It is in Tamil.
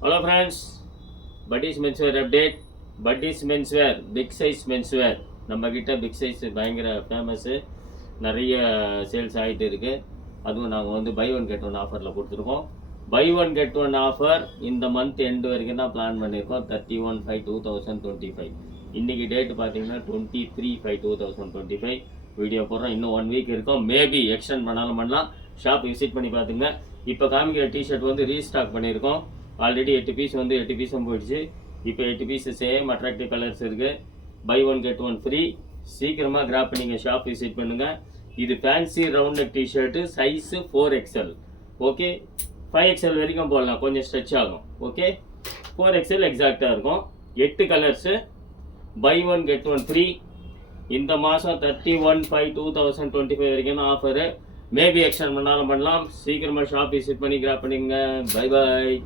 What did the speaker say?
Hello friends, Buddy's Menswear update. Buddy's Menswear, big size menswear. நம்ம கிட்ட பிக் சைஸ் பயங்கர ஃபேமஸ்ஸு, நிறைய சேல்ஸ் ஆகிட்டு இருக்குது. அதுவும் நாங்கள் வந்து பை ஒன் கெட் ஒன் ஆஃபரில் கொடுத்துருக்கோம். Buy one get one offer இந்த மந்த் எண்டு வரைக்கும் தான் பிளான் பண்ணியிருக்கோம். 31/5/2025. இன்றைக்கி டேட்டு பார்த்தீங்கன்னா 23/5/2025. வீடியோ போடுறோம். இன்னும் 1 வீக் இருக்கும். மேபி எக்ஸ்டெண்ட் பண்ணாலும் பண்ணலாம். ஷாப் விசிட் பண்ணி பார்த்துங்க. இப்போ காமிக்கிற டிஷர்ட் வந்து ரீஸ்டாக் பண்ணியிருக்கோம். ஆல்ரெடி 8 பீஸ் வந்து 8 பீஸும் போயிடுச்சு. இப்போ 8 பீஸ் சேம் அட்ராக்டிவ் கலர்ஸ் இருக்குது. Buy one get one free. சீக்கிரமாக கிராப் பண்ணிங்க, ஷாப் விசிட் பண்ணுங்கள். இது fancy round neck T-shirt, size 4XL. Okay, 5XL வரைக்கும் போடலாம், கொஞ்சம் ஸ்ட்ரெச் ஆகும். ஓகே, 4XL எக்ஸாக்டாக இருக்கும். 8 colours, buy one get one free. இந்த மாதம் 31/5/2025 வரைக்கும் தான் ஆஃபரு. மேபி எக்ஸ்டெண்ட் பண்ணாலும் பண்ணலாம். சீக்கிரமாக ஷாப் விசிட் பண்ணி கிராப் பண்ணிங்க. Bye bye.